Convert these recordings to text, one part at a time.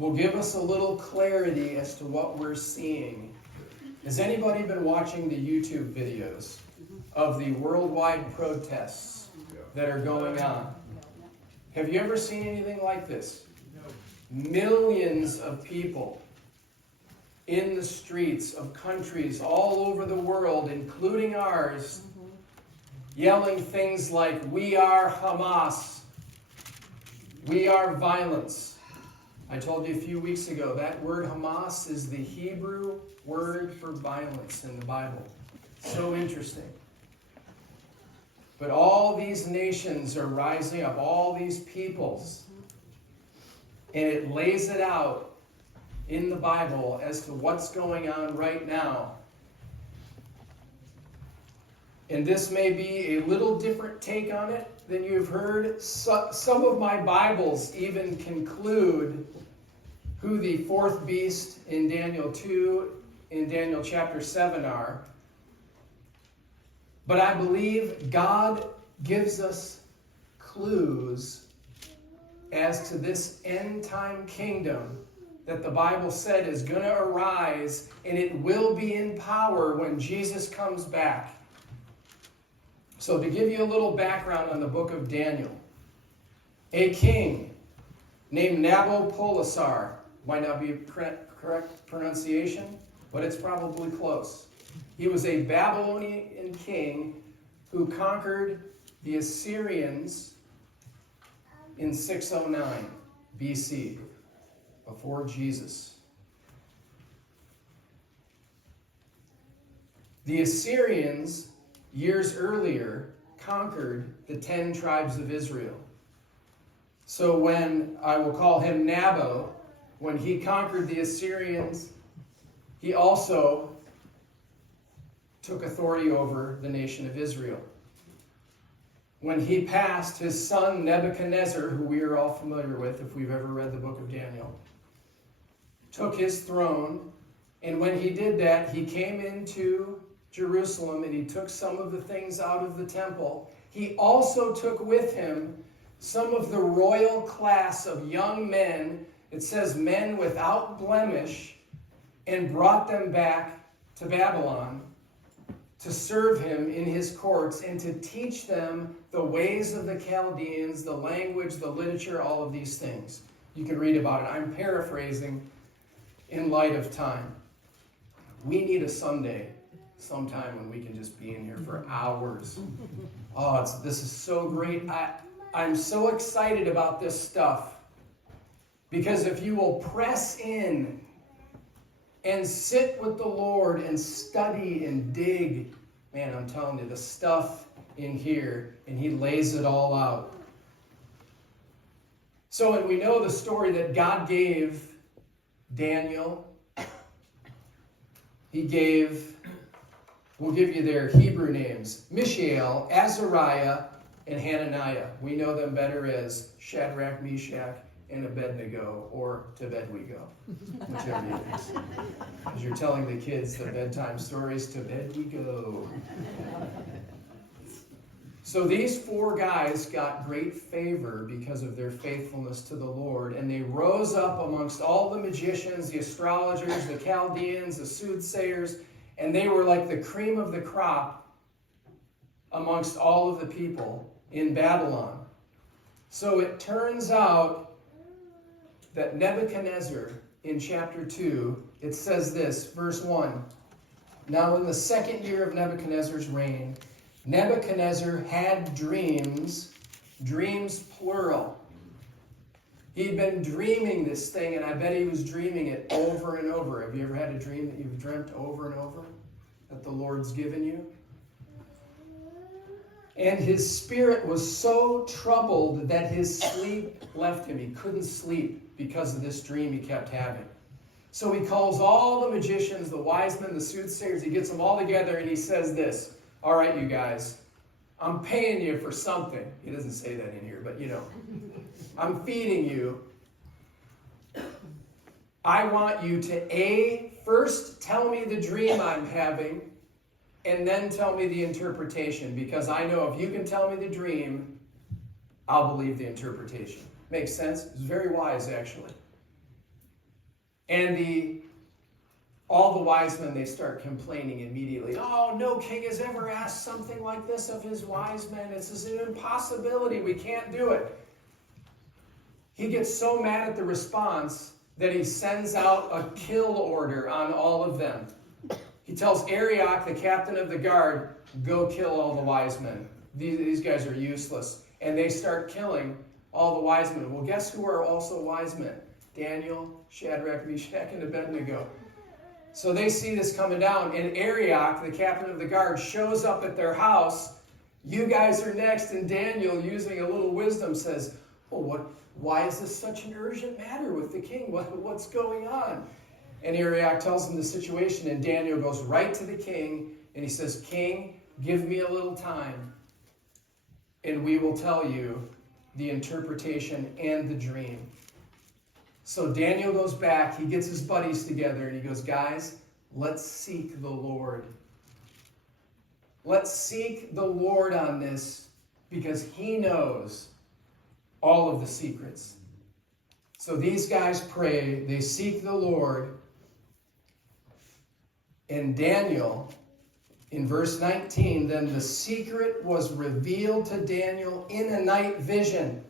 will give us a little clarity as to what we're seeing. Has anybody been watching the YouTube videos of the worldwide protests that are going on? Have you ever seen anything like this? Millions of people in the streets of countries all over the world, including ours, yelling things like, "We are Hamas. We are violence." I told you a few weeks ago, that word Hamas is the Hebrew word for violence in the Bible. So interesting. But all these nations are rising up, all these peoples. And it lays it out in the Bible as to what's going on right now. And this may be a little different take on it than you've heard. Some of my Bibles even conclude who the fourth beast in Daniel 2, in Daniel chapter 7 are. But I believe God gives us clues as to this end-time kingdom that the Bible said is going to arise, and it will be in power when Jesus comes back. So to give you a little background on the book of Daniel, a king named Nabopolassar, might not be a correct pronunciation, but it's probably close. He was a Babylonian king who conquered the Assyrians in 609 BC, before Jesus. The Assyrians, years earlier, conquered the 10 tribes of Israel. So when, I will call him Nabo, when he conquered the Assyrians, he also took authority over the nation of Israel. When he passed, his son Nebuchadnezzar, who we are all familiar with if we've ever read the book of Daniel, took his throne, and when he did that, he came into Jerusalem and he took some of the things out of the temple. He also took with him some of the royal class of young men, it says men without blemish, and brought them back to Babylon to serve him in his courts and to teach them the ways of the Chaldeans, the language, the literature, all of these things. You can read about it. I'm paraphrasing in light of time. We need a Sunday sometime when we can just be in here for hours. Oh, this is so great. I'm so excited about this stuff. Because if you will press in and sit with the Lord and study and dig, man, I'm telling you, the stuff in here, and he lays it all out. So, and we know the story that God gave Daniel. He gave, we'll give you their Hebrew names, Mishael, Azariah, and Hananiah. We know them better as Shadrach, Meshach, and Abednego, or to bed we go, whichever it is. As you're telling the kids the bedtime stories, to bed we go. So these four guys got great favor because of their faithfulness to the Lord, and they rose up amongst all the magicians, the astrologers, the Chaldeans, the soothsayers, and they were like the cream of the crop amongst all of the people in Babylon. So it turns out that Nebuchadnezzar, in chapter 2, it says this, verse 1, "Now in the second year of Nebuchadnezzar's reign, Nebuchadnezzar had dreams plural. He'd been dreaming this thing, and I bet he was dreaming it over and over. Have you ever had a dream that you've dreamt over and over, that the Lord's given you? And his spirit was so troubled that his sleep left him. He couldn't sleep because of this dream he kept having. So he calls all the magicians, the wise men, the soothsayers, he gets them all together, and he says this, 'All right, you guys, I'm paying you for something.'" He doesn't say that in here, but you know. "I'm feeding you. I want you to first tell me the dream I'm having, and then tell me the interpretation, because I know if you can tell me the dream, I'll believe the interpretation." Makes sense? It's very wise, actually. And all the wise men, they start complaining immediately. Oh, no king has ever asked something like this of his wise men. It's an impossibility. We can't do it. He gets so mad at the response that he sends out a kill order on all of them. He tells Arioch, the captain of the guard, go kill all the wise men. These guys are useless. And they start killing all the wise men. Well, guess who are also wise men? Daniel, Shadrach, Meshach, and Abednego. So they see this coming down, and Arioch, the captain of the guard, shows up at their house. You guys are next, and Daniel, using a little wisdom, says, oh, why is this such an urgent matter with the king? What's going on? And Arioch tells him the situation, and Daniel goes right to the king, and he says, King, give me a little time, and we will tell you the interpretation and the dream. So Daniel goes back, he gets his buddies together, and he goes, guys, let's seek the Lord. Let's seek the Lord on this, because he knows all of the secrets. So these guys pray, they seek the Lord, and Daniel, in verse 19, then the secret was revealed to Daniel in a night vision.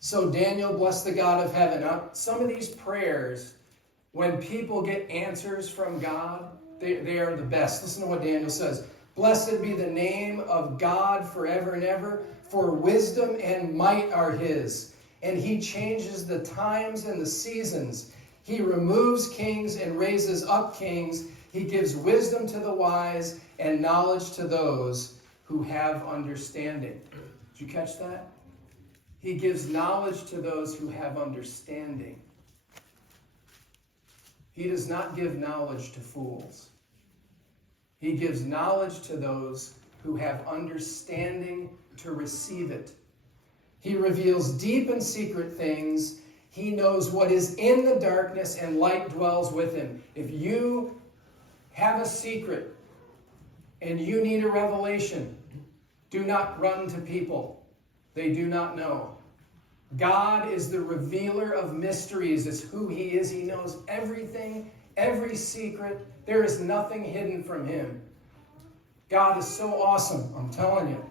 So Daniel blessed the God of heaven. Now, some of these prayers, when people get answers from God, they are the best. Listen to what Daniel says. Blessed be the name of God forever and ever, for wisdom and might are his. And he changes the times and the seasons. He removes kings and raises up kings. He gives wisdom to the wise and knowledge to those who have understanding. Did you catch that? He gives knowledge to those who have understanding. He does not give knowledge to fools. He gives knowledge to those who have understanding to receive it. He reveals deep and secret things. He knows what is in the darkness, and light dwells with him. If you have a secret and you need a revelation, do not run to people. They do not know. God is the revealer of mysteries. It's who he is. He knows everything, every secret. There is nothing hidden from him. God is so awesome, I'm telling you.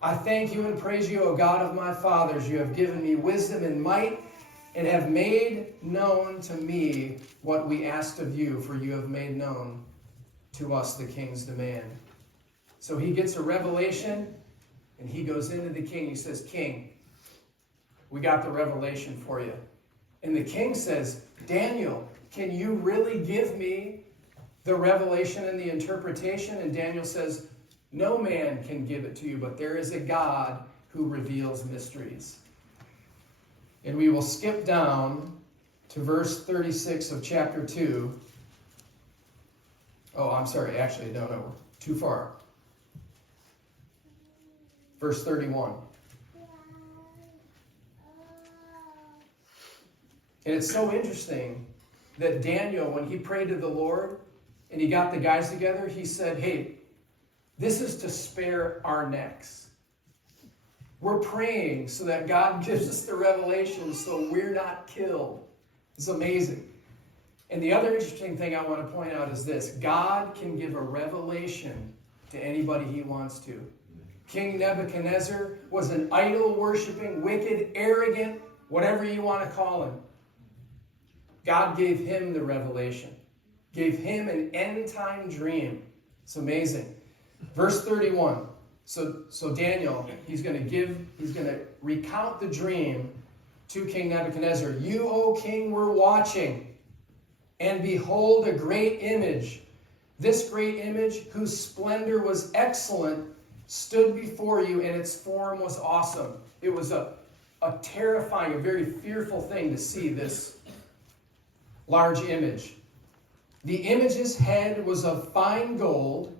I thank you and praise you, O God of my fathers. You have given me wisdom and might, and have made known to me what we asked of you, for you have made known to us the king's demand. So he gets a revelation, and he goes into the king. He says, King, we got the revelation for you. And the king says, Daniel, can you really give me the revelation and the interpretation? And Daniel says, no man can give it to you, but there is a God who reveals mysteries. And we will skip down to verse 36 of chapter 2. Oh, I'm sorry. Actually, no, too far. Verse 31. And it's so interesting that Daniel, when he prayed to the Lord and he got the guys together, he said, hey, this is to spare our necks. We're praying so that God gives us the revelation so we're not killed. It's amazing. And the other interesting thing I want to point out is this. God can give a revelation to anybody he wants to. King Nebuchadnezzar was an idol-worshiping, wicked, arrogant, whatever you want to call him. God gave him the revelation. Gave him an end-time dream. It's amazing. Verse 31. So Daniel, he's going to recount the dream to King Nebuchadnezzar. You, O king, were watching, and behold a great image. This great image, whose splendor was excellent, stood before you, and its form was awesome. It was a terrifying, a very fearful thing to see this large image. The image's head was of fine gold,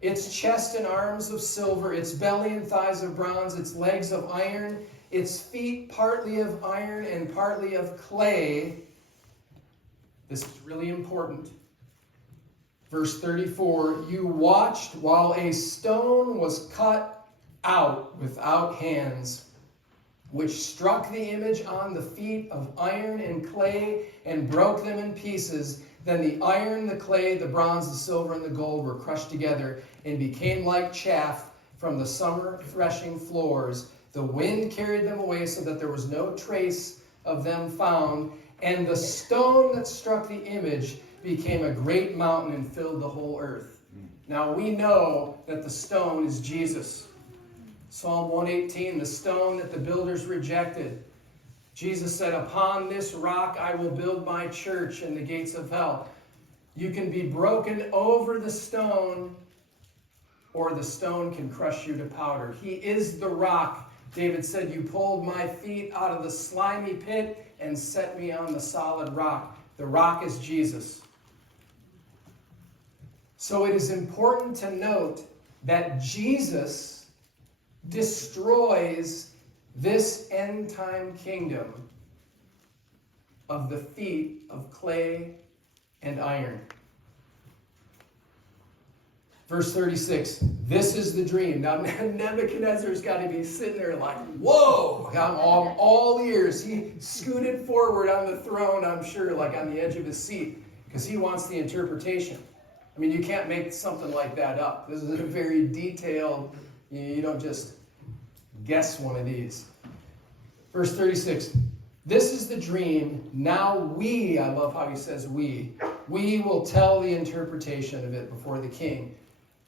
its chest and arms of silver, its belly and thighs of bronze, its legs of iron, its feet partly of iron and partly of clay. This is really important. Verse 34, you watched while a stone was cut out without hands, which struck the image on the feet of iron and clay and broke them in pieces. Then the iron, the clay, the bronze, the silver, and the gold were crushed together and became like chaff from the summer threshing floors. The wind carried them away so that there was no trace of them found. And the stone that struck the image became a great mountain and filled the whole earth. Now we know that the stone is Jesus. Psalm 118, the stone that the builders rejected. Jesus said, upon this rock I will build my church, and the gates of hell. You can be broken over the stone, or the stone can crush you to powder. He is the rock. David said, you pulled my feet out of the slimy pit and set me on the solid rock. The rock is Jesus. So it is important to note that Jesus destroys this end-time kingdom of the feet of clay and iron. Verse 36, this is the dream. Now Nebuchadnezzar's got to be sitting there like, whoa, I'm all ears. He scooted forward on the throne, I'm sure, like on the edge of his seat, because he wants the interpretation. I mean, you can't make something like that up. This is a very detailed, you don't just guess one of these. Verse 36, this is the dream. Now we, I love how he says we will tell the interpretation of it before the king.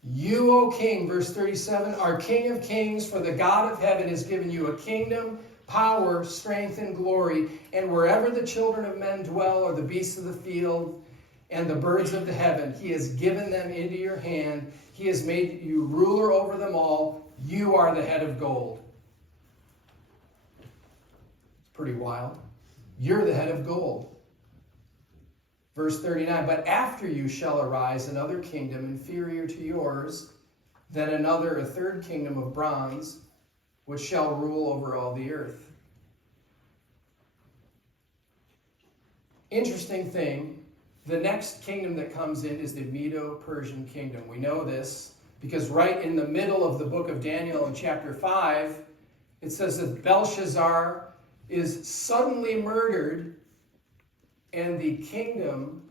You, O king, verse 37, are king of kings, for the God of heaven has given you a kingdom, power, strength, and glory. And wherever the children of men dwell, or the beasts of the field, and the birds of the heaven, he has given them into your hand. He has made you ruler over them all. You are the head of gold. It's pretty wild. You're the head of gold. Verse 39, but after you shall arise another kingdom inferior to yours, then another, a third kingdom of bronze, which shall rule over all the earth. Interesting thing, the next kingdom that comes in is the Medo-Persian kingdom. We know this because right in the middle of the book of Daniel in chapter 5, it says that Belshazzar is suddenly murdered and the kingdom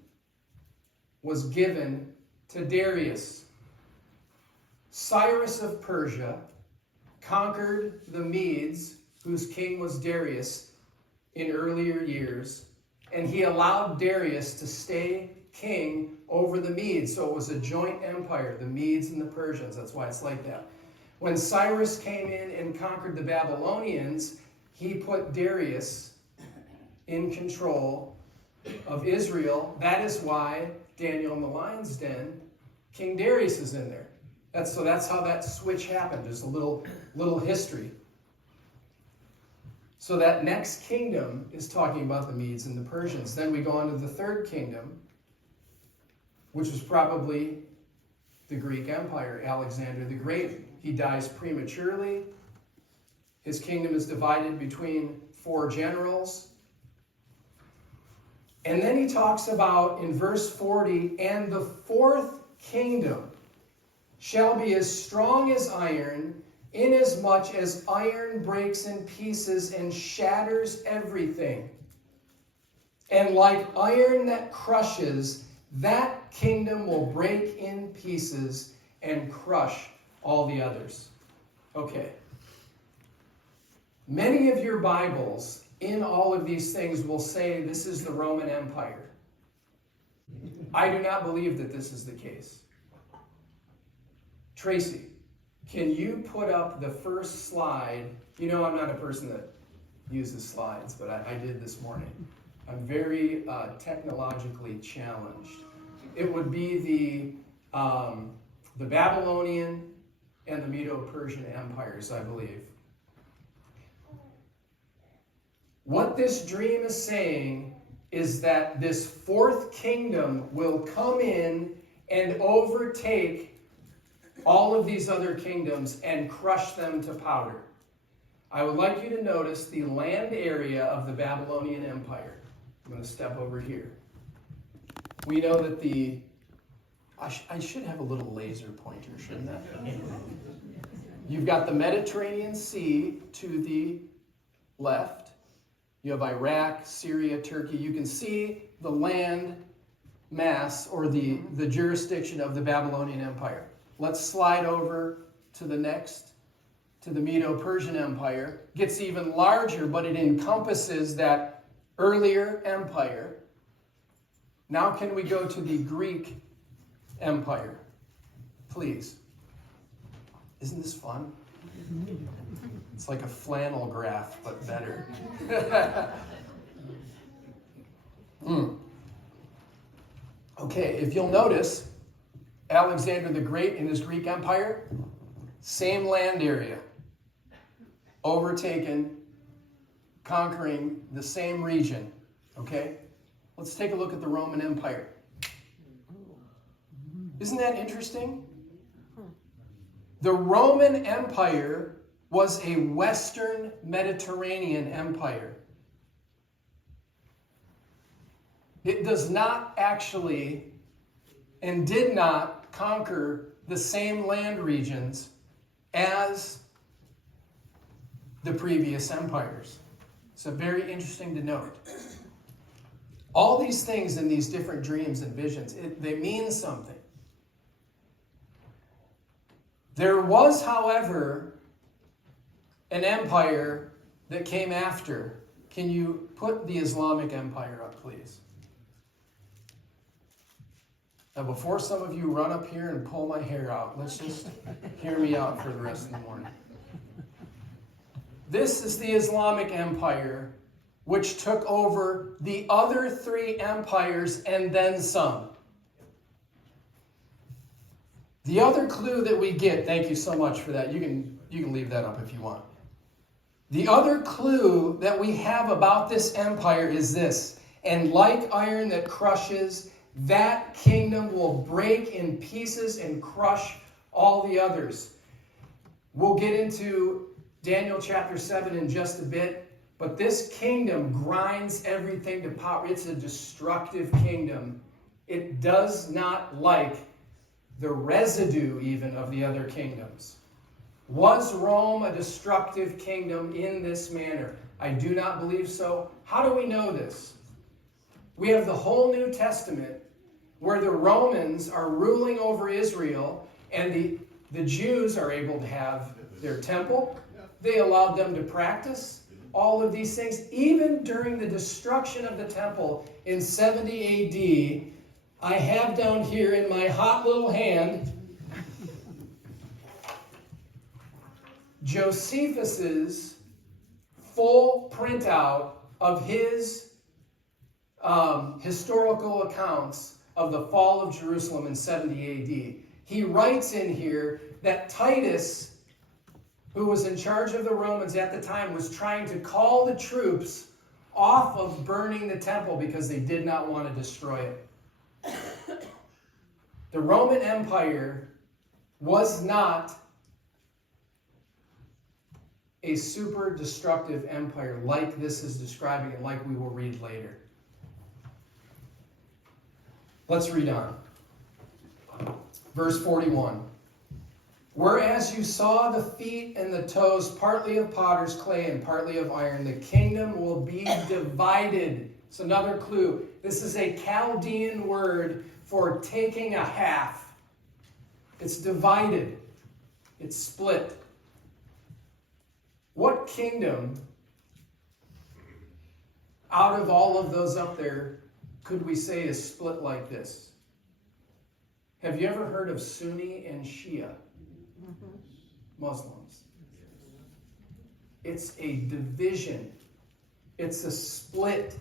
was given to Darius. Cyrus of Persia conquered the Medes, whose king was Darius, in earlier years, and he allowed Darius to stay king over the Medes. So it was a joint empire, the Medes and the Persians. That's why it's like that. When Cyrus came in and conquered the Babylonians, he put Darius in control of Israel. That is why Daniel in the lion's den, King Darius is in there. That's how that switch happened. There's a little history. So that next kingdom is talking about the Medes and the Persians. Then we go on to the third kingdom, which was probably the Greek Empire, Alexander the Great. He dies prematurely. His kingdom is divided between 4 generals. And then he talks about, in verse 40, and the fourth kingdom shall be as strong as iron, inasmuch as iron breaks in pieces and shatters everything. And like iron that crushes, that kingdom will break in pieces and crush all the others. Okay. Many of your Bibles in all of these things will say this is the Roman Empire. I do not believe that this is the case. Tracy, can you put up the first slide? You know I'm not a person that uses slides, but I did this morning. I'm very technologically challenged. It would be the Babylonian and the Medo-Persian empires, I believe. What this dream is saying is that this fourth kingdom will come in and overtake all of these other kingdoms and crush them to powder. I would like you to notice the land area of the Babylonian Empire. I'm going to step over here. We know that I should have a little laser pointer, shouldn't I? You've got the Mediterranean Sea to the left. You have Iraq, Syria, Turkey. You can see the land mass or the jurisdiction of the Babylonian Empire. Let's slide over to the next, to the Medo-Persian Empire. Gets even larger, but it encompasses that earlier empire. Now can we go to the Greek Empire? Please. Isn't this fun? It's like a flannel graph, but better. Okay, if you'll notice, Alexander the Great in his Greek Empire, same land area, overtaken, conquering the same region. Okay? Let's take a look at the Roman Empire. Isn't that interesting? The Roman Empire was a Western Mediterranean empire. It does not actually and did not conquer the same land regions as the previous empires. So very interesting to note. All these things in these different dreams and visions, they mean something. There was, however, an empire that came after. Can you put the Islamic Empire up, please? Now, before some of you run up here and pull my hair out, let's just hear me out for the rest of the morning. This is the Islamic Empire, which took over the other three empires and then some. The other clue that we get, thank you so much for that. You can leave that up if you want. The other clue that we have about this empire is this: and like iron that crushes, that kingdom will break in pieces and crush all the others. We'll get into Daniel chapter 7 in just a bit, but this kingdom grinds everything to power. It's a destructive kingdom. It does not like the residue even of the other kingdoms. Was Rome a destructive kingdom in this manner? I do not believe so. How do we know this? We have the whole New Testament where the Romans are ruling over Israel, and the Jews are able to have their temple. They allowed them to practice all of these things. Even during the destruction of the temple in 70 AD, I have down here in my hot little hand Josephus's full printout of his historical accounts of the fall of Jerusalem in 70 AD. He writes in here that Titus, who was in charge of the Romans at the time, was trying to call the troops off of burning the temple because they did not want to destroy it. The Roman Empire was not a super destructive empire like this is describing and like we will read later. Let's read on. Verse 41. Whereas you saw the feet and the toes, partly of potter's clay and partly of iron, the kingdom will be divided. It's another clue. This is a Chaldean word for taking a half. It's divided. It's split. What kingdom out of all of those up there could we say is split like this? Have you ever heard of Sunni and Shia Muslims? It's a division. It's a split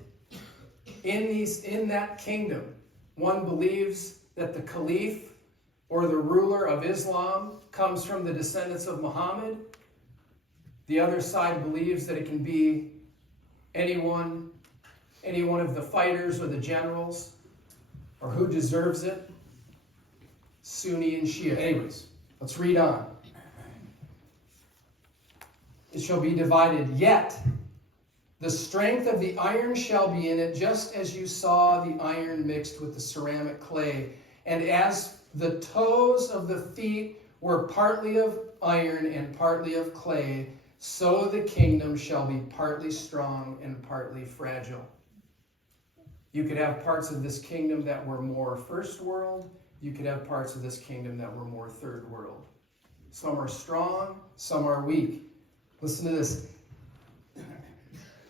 in that kingdom. One believes that the caliph or the ruler of Islam comes from the descendants of Muhammad. The other side believes that it can be any one of the fighters or the generals, or who deserves it. Sunni and Shia. Anyways, let's read on. It shall be divided, yet the strength of the iron shall be in it, just as you saw the iron mixed with the ceramic clay. And as the toes of the feet were partly of iron and partly of clay, so the kingdom shall be partly strong and partly fragile. You could have parts of this kingdom that were more first world. You could have parts of this kingdom that were more third world. Some are strong, some are weak. Listen to this.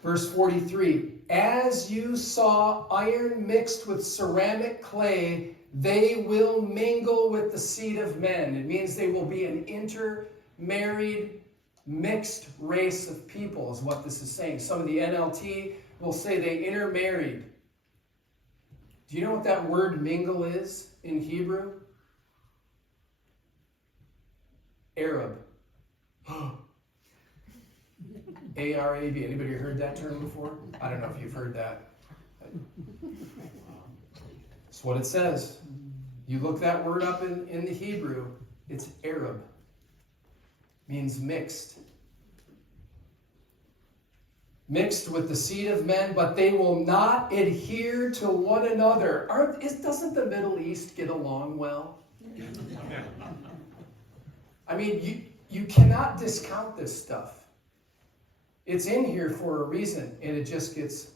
Verse 43, as you saw iron mixed with ceramic clay, they will mingle with the seed of men. It means they will be an intermarried, mixed race of people, is what this is saying. Some of the NLT will say they intermarried. Do you know what that word mingle is in Hebrew? Arab. A-R-A-B. Anybody heard that term before? I don't know if you've heard that. That's what it says. You look that word up in the Hebrew, it's Arab. Means mixed. Mixed with the seed of men, but they will not adhere to one another. Doesn't the Middle East get along well? I mean, you cannot discount this stuff. It's in here for a reason, and it just gets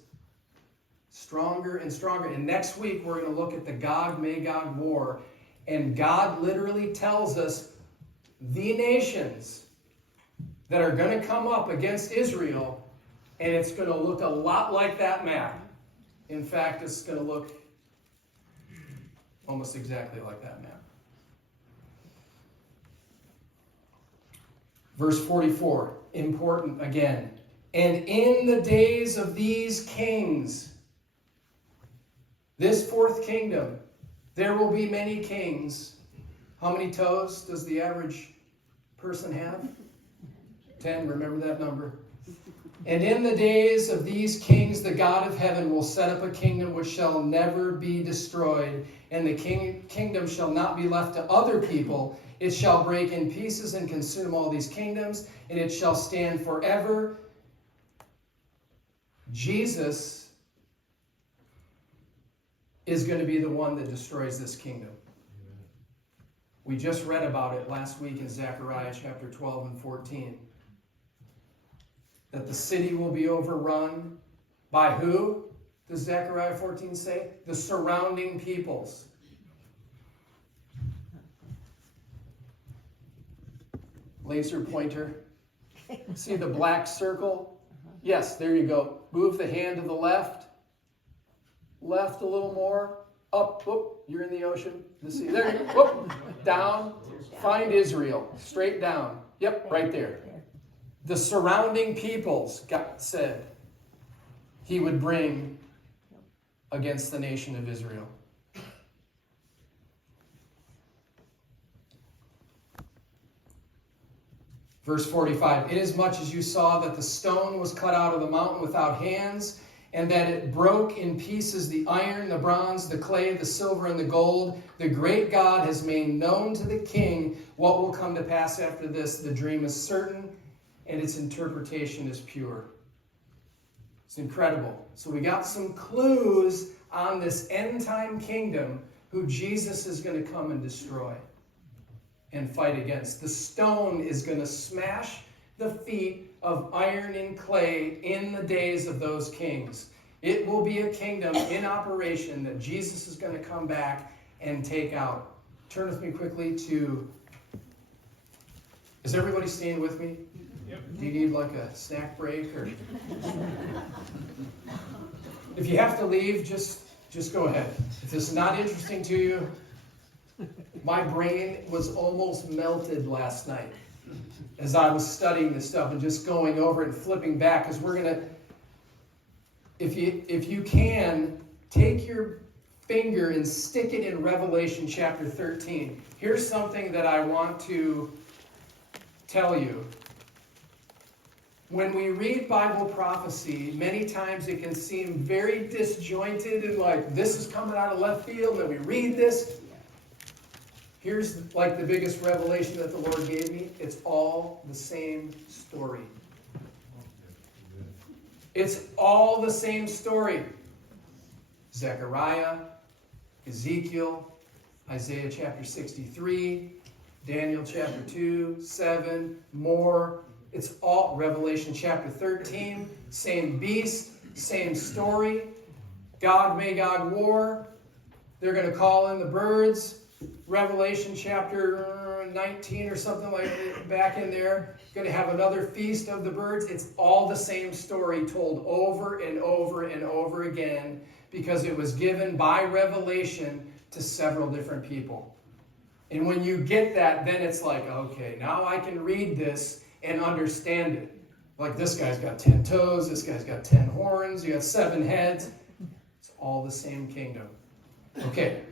stronger and stronger. And next week, we're going to look at the Gog-Magog war, and God literally tells us the nations that are going to come up against Israel, and it's going to look a lot like that map. In fact, it's going to look almost exactly like that map. Verse 44, important again. And in the days of these kings, this fourth kingdom, there will be many kings. How many toes does the average person have? 10, remember that number. And in the days of these kings, the God of heaven will set up a kingdom which shall never be destroyed, and the kingdom shall not be left to other people. It shall break in pieces and consume all these kingdoms, and it shall stand forever. Jesus is going to be the one that destroys this kingdom. We just read about it last week in Zechariah chapter 12 and 14. That the city will be overrun by who? Does Zechariah 14 say? The surrounding peoples. Laser pointer. See the black circle? Yes, there you go. Move the hand to the left. Left a little more. Up. Whoop, you're in the ocean. The sea. There you go. Whoop, down. Find Israel. Straight down. Yep, right there. The surrounding peoples, God said, he would bring against the nation of Israel. Verse 45, inasmuch as you saw that the stone was cut out of the mountain without hands, and that it broke in pieces the iron, the bronze, the clay, the silver, and the gold, the great God has made known to the king what will come to pass after this. The dream is certain, and its interpretation is pure. It's incredible. So we got some clues on this end-time kingdom who Jesus is going to come and destroy and fight against. The stone is going to smash the feet of iron and clay in the days of those kings. It will be a kingdom in operation that Jesus is going to come back and take out. Turn with me quickly to... Is everybody staying with me? Yep. Do you need like a snack break? Or if you have to leave, just go ahead. If this is not interesting to you, my brain was almost melted last night as I was studying this stuff and just going over it and flipping back, because we're going to, if you can, take your finger and stick it in Revelation chapter 13. Here's something that I want to tell you. When we read Bible prophecy, many times it can seem very disjointed and like this is coming out of left field, and we read this. Here's like the biggest revelation that the Lord gave me. It's all the same story. It's all the same story. Zechariah, Ezekiel, Isaiah chapter 63, Daniel chapter 2, 7, more. It's all Revelation chapter 13, same beast, same story. Gog-Magog war. They're going to call in the birds. Revelation chapter 19 or something like that, back in there. Going to have another feast of the birds. It's all the same story told over and over and over again because it was given by revelation to several different people. And when you get that, then it's like, okay, now I can read this and understand it. Like this guy's got 10 toes, this guy's got 10 horns, you got 7 heads. It's all the same kingdom. Okay,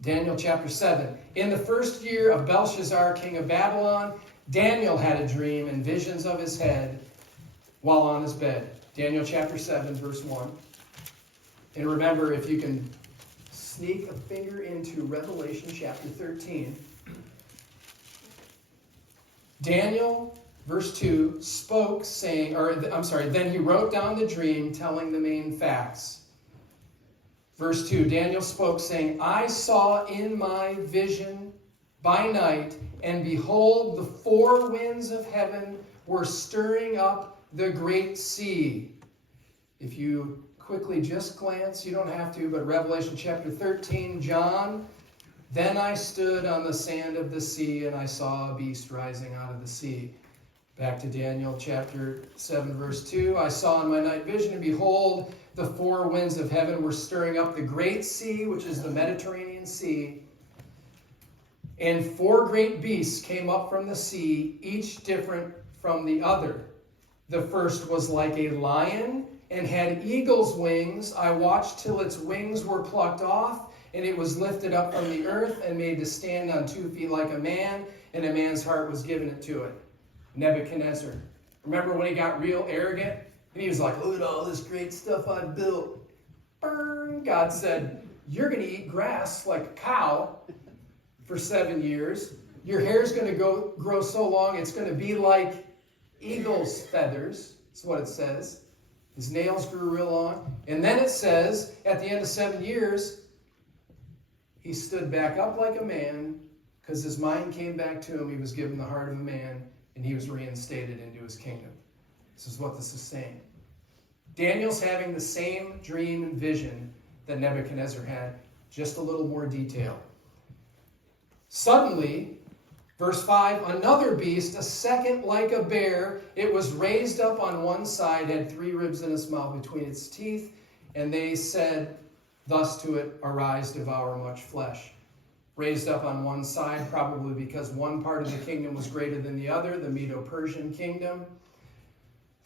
Daniel chapter 7. In the first year of Belshazzar, king of Babylon, Daniel had a dream and visions of his head while on his bed. Daniel chapter 7, verse 1. And remember, if you can sneak a finger into Revelation chapter 13. Daniel, verse 2, spoke saying, then he wrote down the dream telling the main facts. Verse 2, Daniel spoke saying, I saw in my vision by night, and behold, the 4 winds of heaven were stirring up the great sea. If you quickly just glance, you don't have to, but Revelation chapter 13, John, then I stood on the sand of the sea, and I saw a beast rising out of the sea. Back to Daniel chapter 7, verse 2. I saw in my night vision, and behold, the 4 winds of heaven were stirring up the great sea, which is the Mediterranean Sea. And 4 great beasts came up from the sea, each different from the other. The first was like a lion, and had eagle's wings. I watched till its wings were plucked off, and it was lifted up from the earth and made to stand on 2 feet like a man, and a man's heart was given it to it. Nebuchadnezzar. Remember when he got real arrogant? And he was like, look at all this great stuff I built. Burn. God said, you're going to eat grass like a cow for 7 years. Your hair's going to grow so long, it's going to be like eagle's feathers. That's what it says. His nails grew real long. And then it says, at the end of 7 years, he stood back up like a man because his mind came back to him. He was given the heart of a man, and he was reinstated into his kingdom. This is what this is saying. Daniel's having the same dream and vision that Nebuchadnezzar had, just a little more detail. Suddenly, verse 5, another beast, a second like a bear, it was raised up on one side, had 3 ribs in its mouth between its teeth, and they said thus to it, arise, devour much flesh. Raised up on one side, probably because one part of the kingdom was greater than the other, the Medo-Persian kingdom.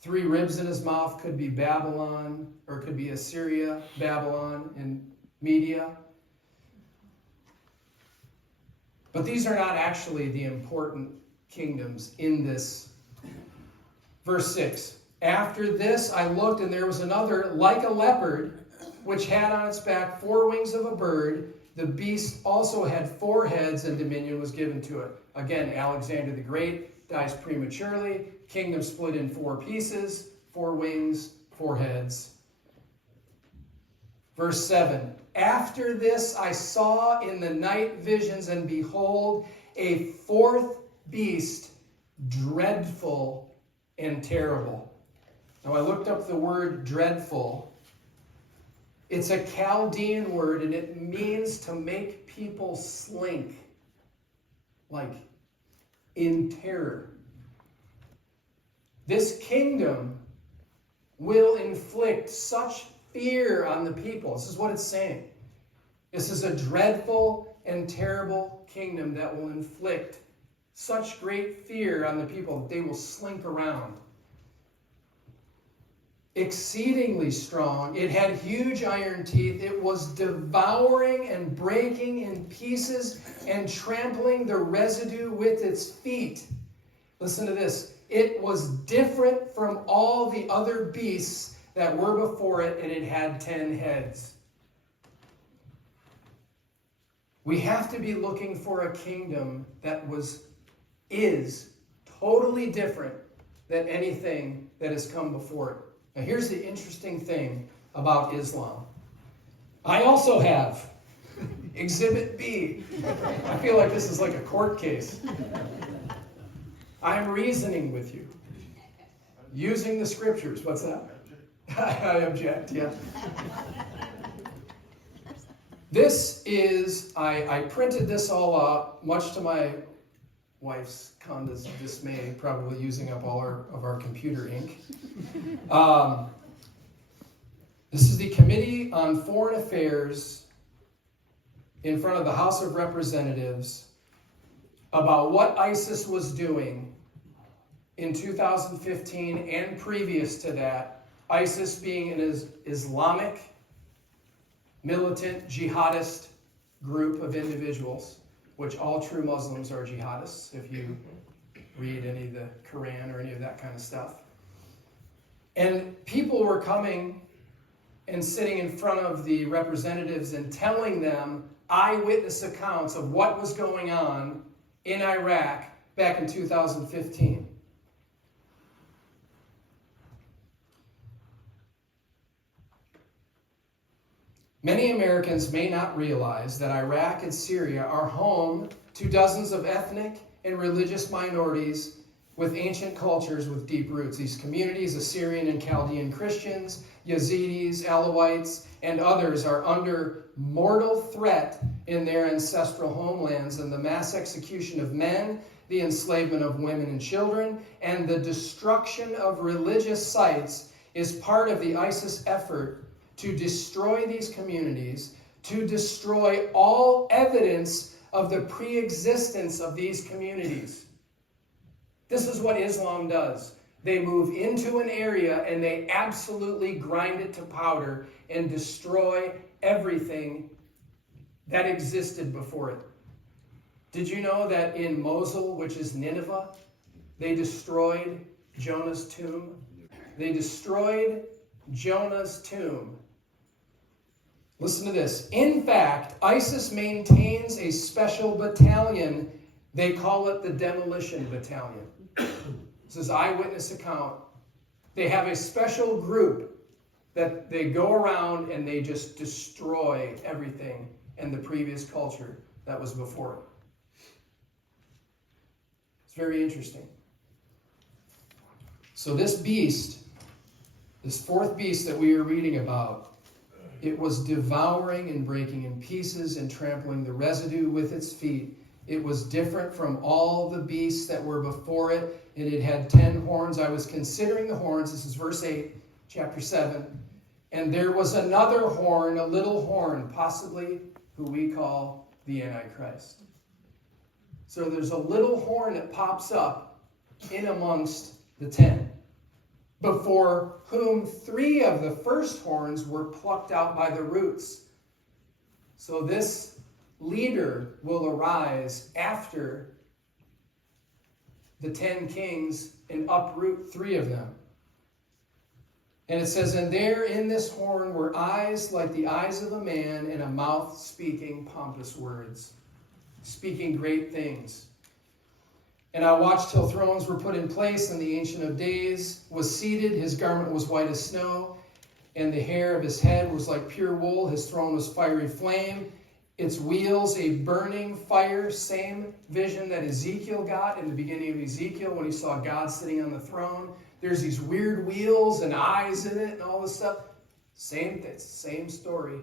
3 ribs in his mouth could be Babylon, or it could be Assyria, Babylon, and Media. But these are not actually the important kingdoms in this. Verse 6, after this I looked, and there was another like a leopard, which had on its back 4 wings of a bird. The beast also had 4 heads, and dominion was given to it. Again, Alexander the Great dies prematurely. Kingdom split in 4 pieces, 4 wings, 4 heads. Verse 7, after this I saw in the night visions, and behold, a 4th beast, dreadful and terrible. Now I looked up the word dreadful. It's a Chaldean word, and it means to make people slink, like in terror. This kingdom will inflict such fear on the people. This is what it's saying. This is a dreadful and terrible kingdom that will inflict such great fear on the people that they will slink around. Exceedingly strong. It had huge iron teeth. It was devouring and breaking in pieces and trampling the residue with its feet. Listen to this. It was different from all the other beasts that were before it, and it had 10 heads. We have to be looking for a kingdom that is totally different than anything that has come before it. Now here's the interesting thing about Islam. I also have Exhibit B. I feel like this is like a court case. I'm reasoning with you. Using the scriptures. What's that? I object, yeah. This is, I printed this all up, much to my wife's dismay, probably using up all of our computer ink. This is the Committee on Foreign Affairs in front of the House of Representatives about what ISIS was doing in 2015 and previous to that, ISIS being an Islamic militant jihadist group of individuals, which all true Muslims are jihadists, if you read any of the Quran or any of that kind of stuff. And people were coming and sitting in front of the representatives and telling them eyewitness accounts of what was going on in Iraq back in 2015. Many Americans may not realize that Iraq and Syria are home to dozens of ethnic and religious minorities with ancient cultures with deep roots. These communities, Assyrian and Chaldean Christians, Yazidis, Alawites, and others are under mortal threat in their ancestral homelands, and the mass execution of men, the enslavement of women and children, and the destruction of religious sites is part of the ISIS effort to destroy these communities, to destroy all evidence of the pre-existence of these communities. This is what Islam does. They move into an area and they absolutely grind it to powder and destroy everything that existed before it. Did you know that in Mosul, which is Nineveh, they destroyed Jonah's tomb? They destroyed Jonah's tomb. Listen to this. In fact, ISIS maintains a special battalion. They call it the Demolition Battalion. This is eyewitness account. They have a special group that they go around and they just destroy everything in the previous culture that was before it. It's very interesting. So this beast, this fourth beast that we are reading about, it was devouring and breaking in pieces and trampling the residue with its feet. It was different from all the beasts that were before it, and it had 10 horns. I was considering the horns. This is verse 8, chapter 7. And there was another horn, a little horn, possibly who we call the Antichrist. So there's a little horn that pops up in amongst the 10, before whom 3 of the first horns were plucked out by the roots. So this leader will arise after the 10 kings and uproot 3 of them. And it says, and there in this horn were eyes like the eyes of a man, and a mouth speaking pompous words, speaking great things. And I watched till thrones were put in place, and the Ancient of Days was seated. His garment was white as snow, and the hair of his head was like pure wool. His throne was fiery flame, its wheels a burning fire. Same vision that Ezekiel got in the beginning of Ezekiel when he saw God sitting on the throne. There's these weird wheels and eyes in it and all this stuff. Same thing, same story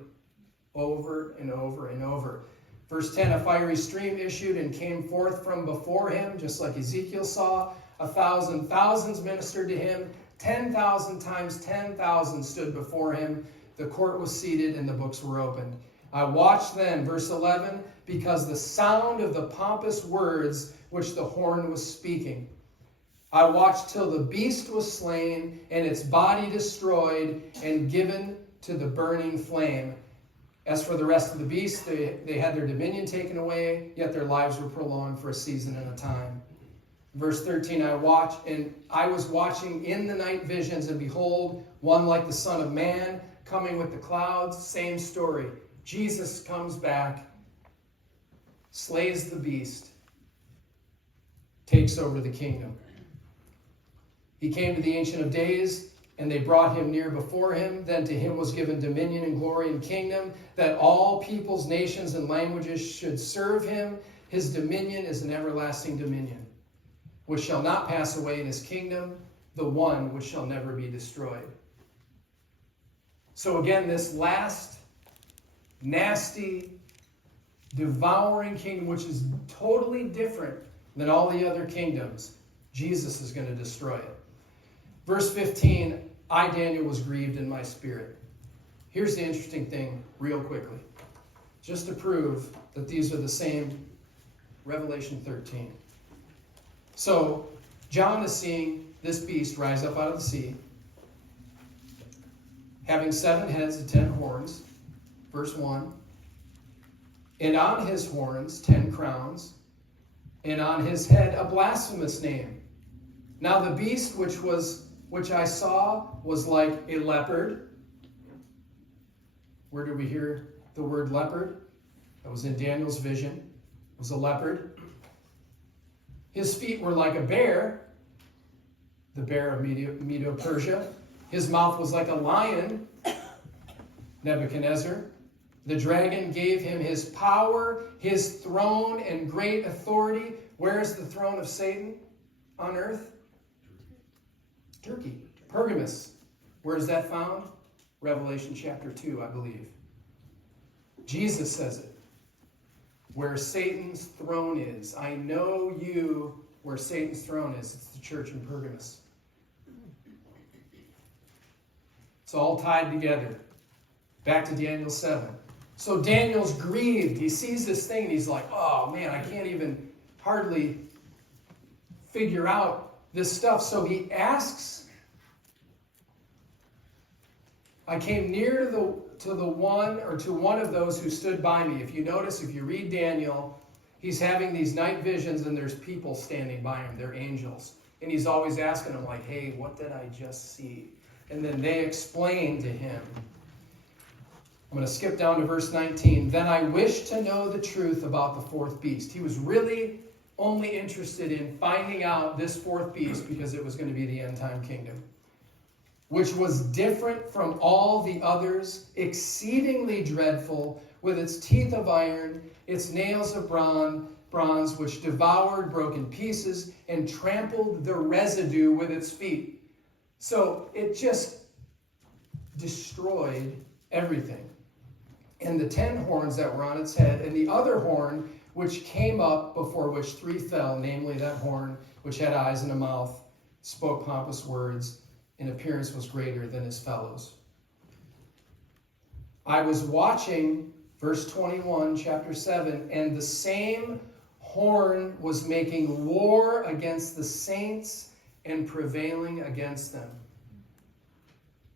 over and over and over. Verse 10, a fiery stream issued and came forth from before him, just like Ezekiel saw. 1,000 thousands ministered to him. 10,000 times 10,000 stood before him. The court was seated and the books were opened. I watched then, verse 11, because the sound of the pompous words which the horn was speaking. I watched till the beast was slain and its body destroyed and given to the burning flame. As for the rest of the beasts, they had their dominion taken away, yet their lives were prolonged for a season and a time. Verse 13, I was watching in the night visions, and behold, one like the Son of Man, coming with the clouds. Same story. Jesus comes back, slays the beast, takes over the kingdom. He came to the Ancient of Days, and they brought him near before him. Then to him was given dominion and glory and kingdom, that all peoples, nations, and languages should serve him. His dominion is an everlasting dominion, which shall not pass away in his kingdom. the one which shall never be destroyed. So again, this last nasty, devouring kingdom, which is totally different than all the other kingdoms, Jesus is going to destroy it. Verse 15, I, Daniel, was grieved in my spirit. Here's the interesting thing, real quickly, just to prove that these are the same. Revelation 13. So, John is seeing this beast rise up out of the sea, having 7 heads and 10 horns. Verse 1. And on his horns 10 crowns, and on his head a blasphemous name. Now the beast which I saw was like a leopard. Where did we hear the word leopard? That was in Daniel's vision. It was a leopard. His feet were like a bear, the bear of Medo-Persia. His mouth was like a lion, Nebuchadnezzar. The dragon gave him his power, his throne, and great authority. Where is the throne of Satan on earth? Turkey. Pergamus. Where is that found? Revelation chapter 2, I believe. Jesus says it. Where Satan's throne is. I know you where Satan's throne is. It's the church in Pergamus. It's all tied together. Back to Daniel 7. So Daniel's grieved. He sees this thing and he's like, oh man, I can't even hardly figure out this stuff. So he asks, I came near to one of those who stood by me. If you notice, if you read Daniel, he's having these night visions and there's people standing by him. They're angels. And he's always asking them like, hey, what did I just see? And then they explain to him. I'm going to skip down to verse 19. Then I wished to know the truth about the fourth beast. He was really only interested in finding out this fourth beast because it was going to be the end time kingdom, which was different from all the others, exceedingly dreadful, with its teeth of iron, its nails of bronze, which devoured, broke in pieces, and trampled the residue with its feet. So it just destroyed everything. And the 10 horns that were on its head, and the other horn which came up, before which 3 fell, namely that horn which had eyes and a mouth, spoke pompous words, in appearance was greater than his fellows. I was watching, verse 21, chapter 7, and the same horn was making war against the saints and prevailing against them.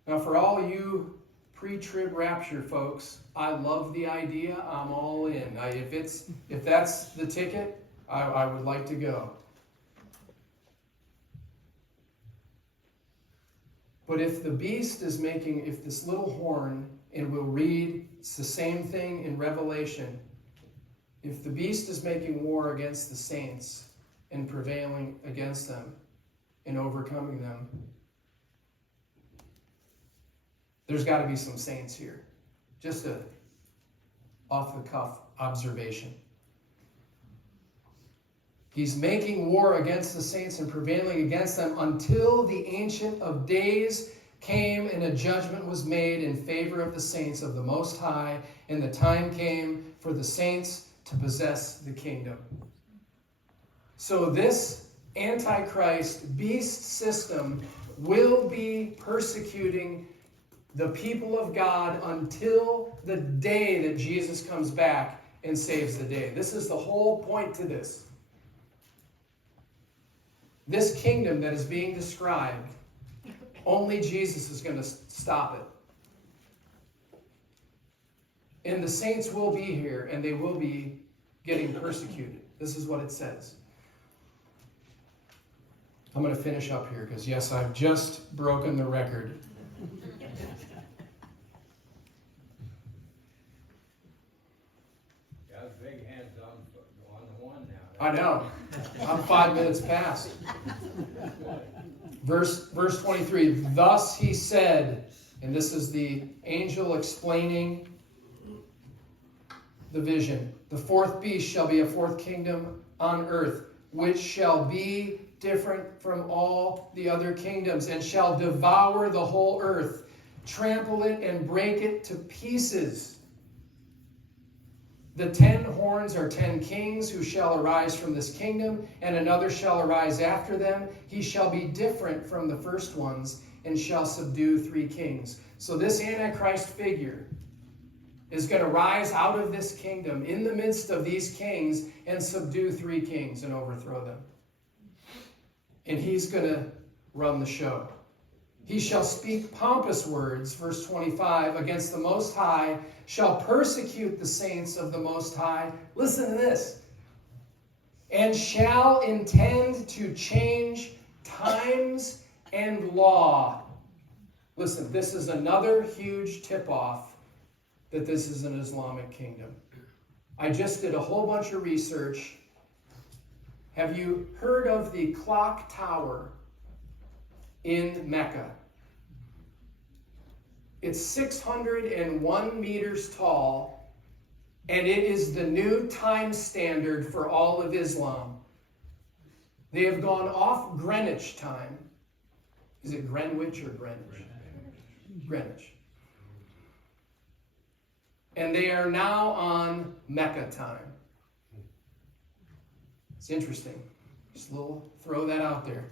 Now, for all you pre-trib rapture folks, I love the idea. I'm all in. If that's the ticket, I would like to go. But if the beast is making, if this little horn, and we'll read, it's the same thing in Revelation, if the beast is making war against the saints and prevailing against them and overcoming them, there's got to be some saints here. Just a off-the-cuff observation. He's making war against the saints and prevailing against them until the Ancient of Days came and a judgment was made in favor of the saints of the Most High, and the time came for the saints to possess the kingdom. So this Antichrist beast system will be persecuting the people of God until the day that Jesus comes back and saves the day. This is the whole point to this. This kingdom that is being described, only Jesus is going to stop it. And the saints will be here, and they will be getting persecuted. This is what it says. I'm going to finish up here, because yes, I've just broken the record. Big hands on the one now. I know. I'm 5 minutes past. Verse 23, thus he said, and this is the angel explaining the vision, the fourth beast shall be a fourth kingdom on earth, which shall be different from all the other kingdoms, and shall devour the whole earth, trample it and break it to pieces. The 10 horns are 10 kings who shall arise from this kingdom, and another shall arise after them. He shall be different from the first ones, and shall subdue 3 kings. So this Antichrist figure is going to rise out of this kingdom in the midst of these kings and subdue 3 kings and overthrow them. And he's going to run the show. He shall speak pompous words, verse 25, against the Most High, shall persecute the saints of the Most High. Listen to this. And shall intend to change times and law. Listen, this is another huge tip-off that this is an Islamic kingdom. I just did a whole bunch of research. Have you heard of the clock tower in Mecca? It's 601 meters tall, and it is the new time standard for all of Islam. They have gone off Greenwich time. Is it Greenwich or Greenwich? Greenwich. And they are now on Mecca time. It's interesting. Just a little, throw that out there.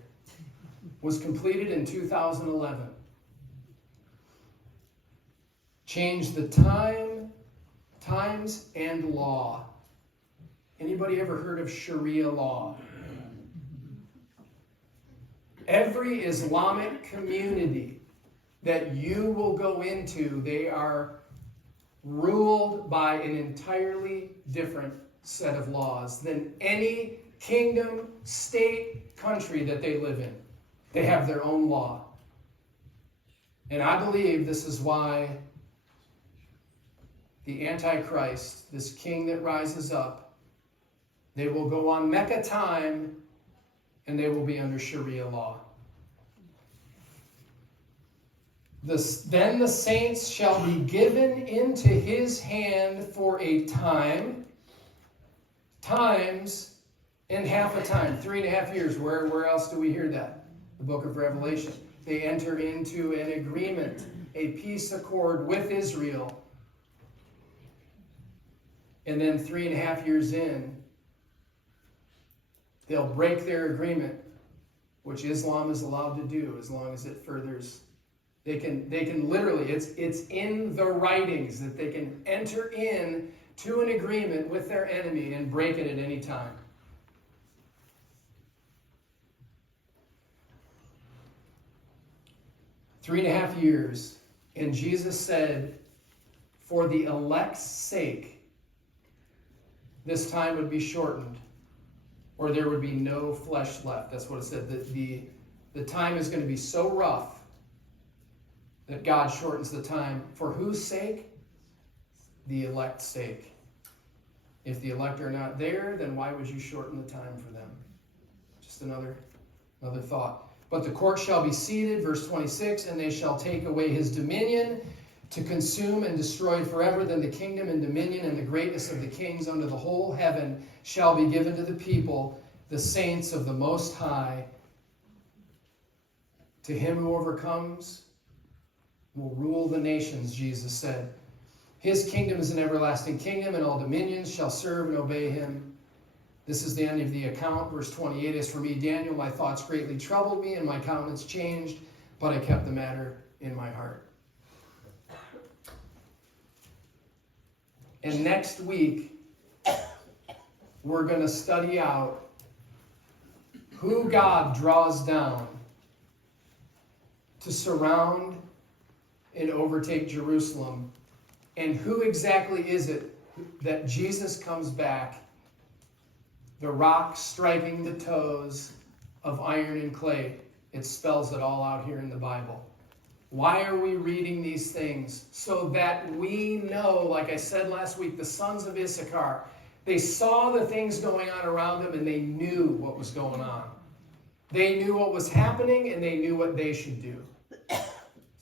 Was completed in 2011. Changed the times and law. Anybody ever heard of Sharia law? Every Islamic community that you will go into, they are ruled by an entirely different set of laws than any kingdom, state, country that they live in. They have their own law. And I believe this is why the Antichrist, this king that rises up, they will go on Mecca time and they will be under Sharia law. Then the saints shall be given into his hand for a time, times, and half a time, 3.5 years. Where else do we hear that? The book of Revelation. They enter into an agreement, a peace accord with Israel. And then 3.5 years in, they'll break their agreement, which Islam is allowed to do as long as it furthers. They can literally, it's in the writings that they can enter in to an agreement with their enemy and break it at any time. Three and a half years, and Jesus said, for the elect's sake, this time would be shortened, or there would be no flesh left. That's what it said. The time is going to be so rough that God shortens the time. For whose sake? The elect's sake. If the elect are not there, then why would you shorten the time for them? Just another thought. But the court shall be seated, verse 26, and they shall take away his dominion to consume and destroy forever. Then the kingdom and dominion and the greatness of the kings under the whole heaven shall be given to the people, the saints of the Most High. To him who overcomes will rule the nations, Jesus said. His kingdom is an everlasting kingdom, and all dominions shall serve and obey him. This is the end of the account. Verse 28, as for me, Daniel, my thoughts greatly troubled me, and my countenance changed, but I kept the matter in my heart. And next week, we're going to study out who God draws down to surround and overtake Jerusalem, and who exactly is it that Jesus comes back, the rock striking the toes of iron and clay. It spells it all out here in the Bible. Why are we reading these things? So that we know, like I said last week, the sons of Issachar, they saw the things going on around them and they knew what was going on. They knew what was happening and they knew what they should do.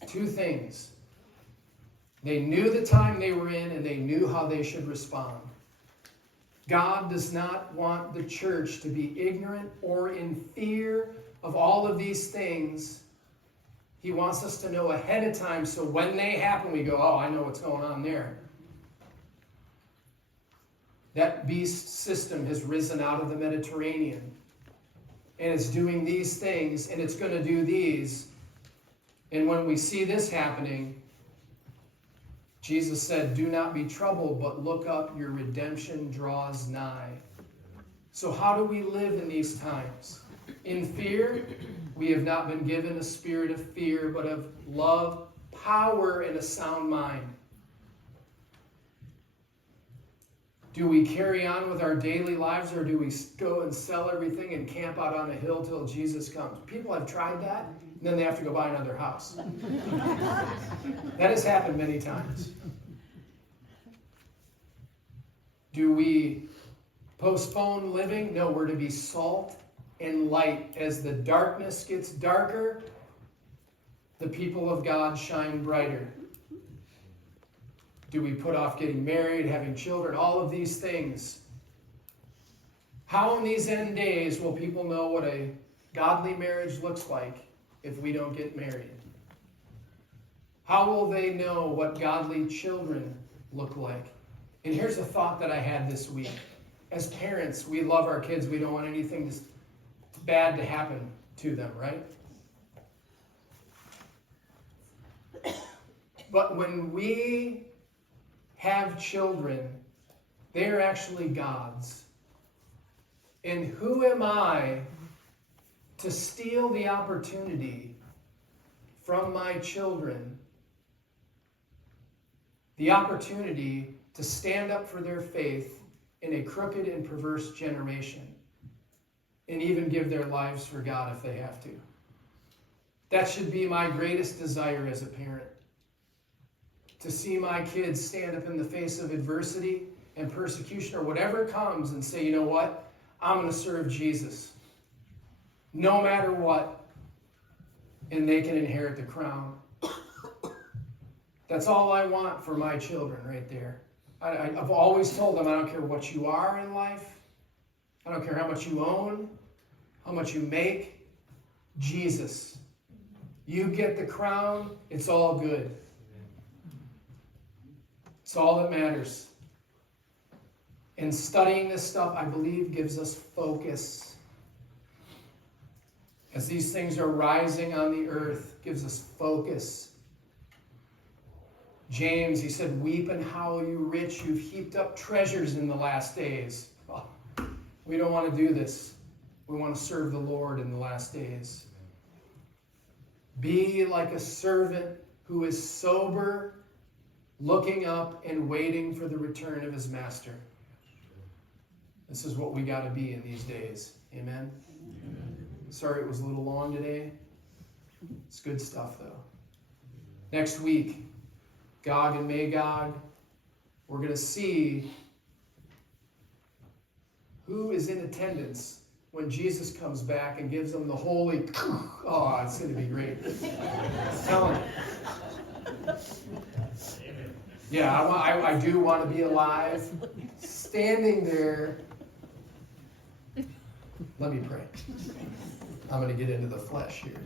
Two things. They knew the time they were in and they knew how they should respond. God does not want the church to be ignorant or in fear of all of these things. He wants us to know ahead of time so when they happen we go, oh, I know what's going on there. That beast system has risen out of the Mediterranean. And it's doing these things, and it's going to do these. And when we see this happening, Jesus said, do not be troubled, but look up, your redemption draws nigh. So how do we live in these times? In fear, we have not been given a spirit of fear, but of love, power, and a sound mind. Do we carry on with our daily lives, or do we go and sell everything and camp out on a hill till Jesus comes? People have tried that, and then they have to go buy another house. That has happened many times. Do we postpone living? No, we're to be salt and light. As the darkness gets darker, the people of God shine brighter. Do we put off getting married, having children, all of these things? How in these end days will people know what a godly marriage looks like if we don't get married? How will they know what godly children look like? And here's a thought that I had this week. As parents, we love our kids. We don't want anything bad to happen to them, right? But when we have children, they are actually God's. And who am I to steal the opportunity from my children, the opportunity to stand up for their faith in a crooked and perverse generation, and even give their lives for God if they have to? That should be my greatest desire as a parent. To see my kids stand up in the face of adversity and persecution or whatever comes and say, you know what? I'm going to serve Jesus. No matter what. And they can inherit the crown. That's all I want for my children right there. I've always told them, I don't care what you are in life. I don't care how much you own, how much you make. Jesus. You get the crown, it's all good. It's all that matters. And studying this stuff, I believe, gives us focus. As these things are rising on the earth, gives us focus. James, he said, weep and howl, you rich, you've heaped up treasures in the last days. Oh, we don't want to do this. We want to serve the Lord in the last days. Be like a servant who is sober, looking up and waiting for the return of his master. This is what we got to be in these days. Amen? Amen. Sorry it was a little long today. It's good stuff, though. Next week, Gog and Magog, we're going to see who is in attendance when Jesus comes back and gives them the holy... Oh, it's going to be great. I'm telling you. Yeah, I do want to be alive, standing there. Let me pray. I'm going to get into the flesh here.